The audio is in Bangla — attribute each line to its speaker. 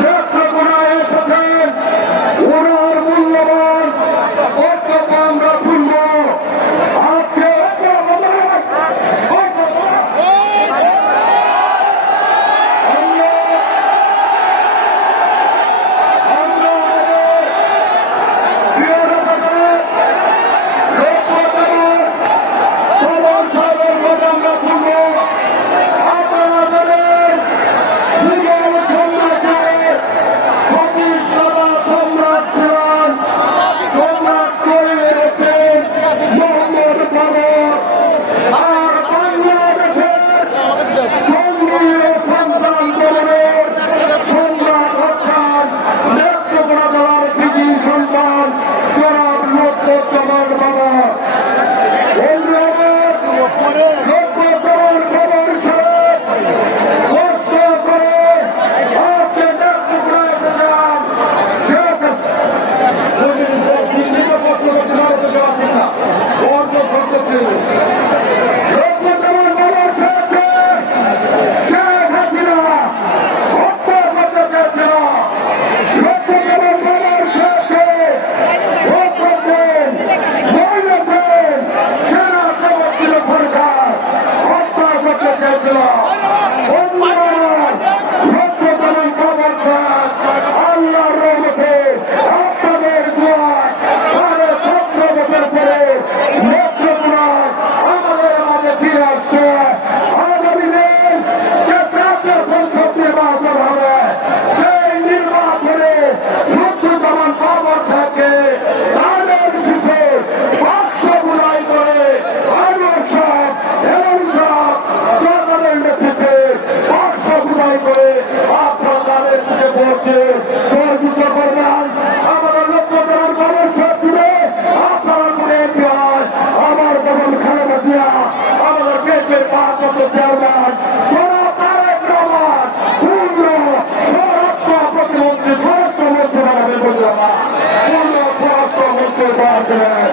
Speaker 1: Yeah. চেয়ারম্যান জনাব